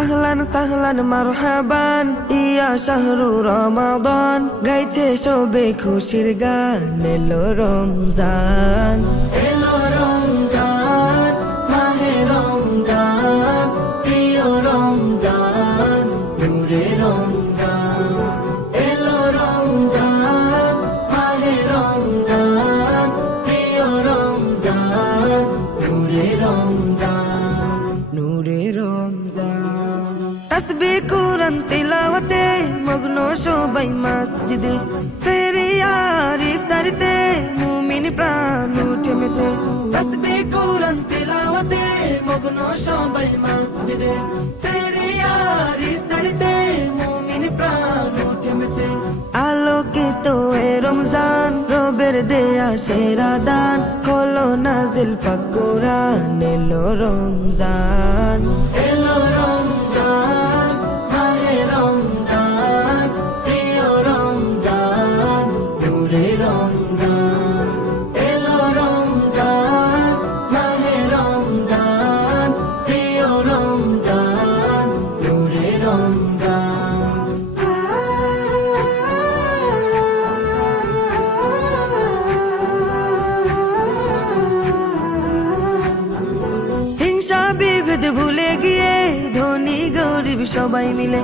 আহলান সাহলান মারহাবান ইয়া শাহরু রমাদান, গাইছে সবে খুশির গান, এলো রমজান। এলো রমজান, মাহে রমজান, প্রিয় রমজান, নূরে রমজান। এলো রমজান, মাহে রমজান, প্রিয় রমজান, নূরে রমজান, নূরে রমজান। তাসবিহ কুরআন তিলাওয়াতে মগ্ন সবাই মসজিদে, সেহরি আর ইফতারিতে মুমিন প্রাণ উঠে মেতে। তাসবিহ কুরআন তিলাওয়াতে মগ্ন সবাই মসজিদে, সেহরি আর ইফতারিতে মুমিন প্রাণ উঠে মেতে। আলোকিত এ রমজান, রবের দেয়া সেরা দান, হলো নাজিল পাক কুরআন, এলো রমজান। এলো রমজান, মাহে রমজান, প্রিয় রমজান, নূরে রমজান। এলো রমজান, মাহে রমজান, প্রিয় রমজান, নূরে রমজান। হিংসা বিভেদ ভুলে গিয়ে ধনী গরিব সবাই মিলে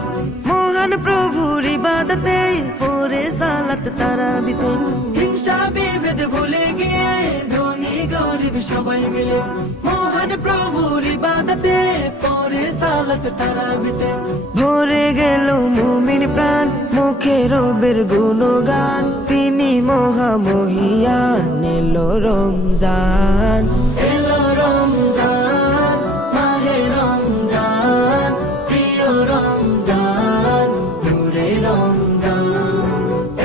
মহান প্রভুর ইবাদতে পড়ে সালাত তারাবিতে। হিংসা বিভেদ ভুলে গিয়ে ধনী গরিব সবাই মিলে মহান প্রভুর ইবাদতে পড়ে সালাত তারাবিতে। ভরে গেল মুমিন প্রাণ, মুখে রবের গুণগান, তিনি মহামহিয়ান, এলো রমজান। এলো রমজান, মাহে রমজান, প্রিয় রমজান, নূরে রমজান।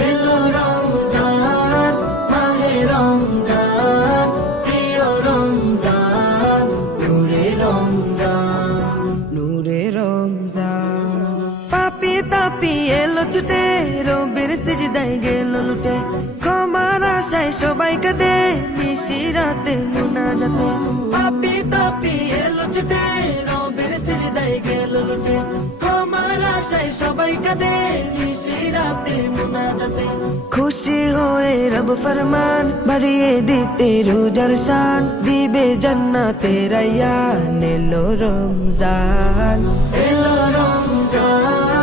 এলো রমজান, মাহে রমজান, প্রিয় রমজান, নূরে রমজান, নূরে রমজান। পাপি তাপি এলো ছুটে, রবের সিজদায় গেল লুটে, ক্ষমার আশায় সবাই কাঁদে, নিশিরাতে মুনাজাতে। পাপি তাপি এলো ছুটে, রবের সিজদায় গেল লুটে, ক্ষমার আশায় সবাই কাঁদে, নিশিরাতে মুনাজাতে। খুশি হয়ে রব ফরমান বাড়িয়ে দিতে রোজার শান, দিবে জান্নাতের রায়্যান, এলো রমজান। এলো রমজান,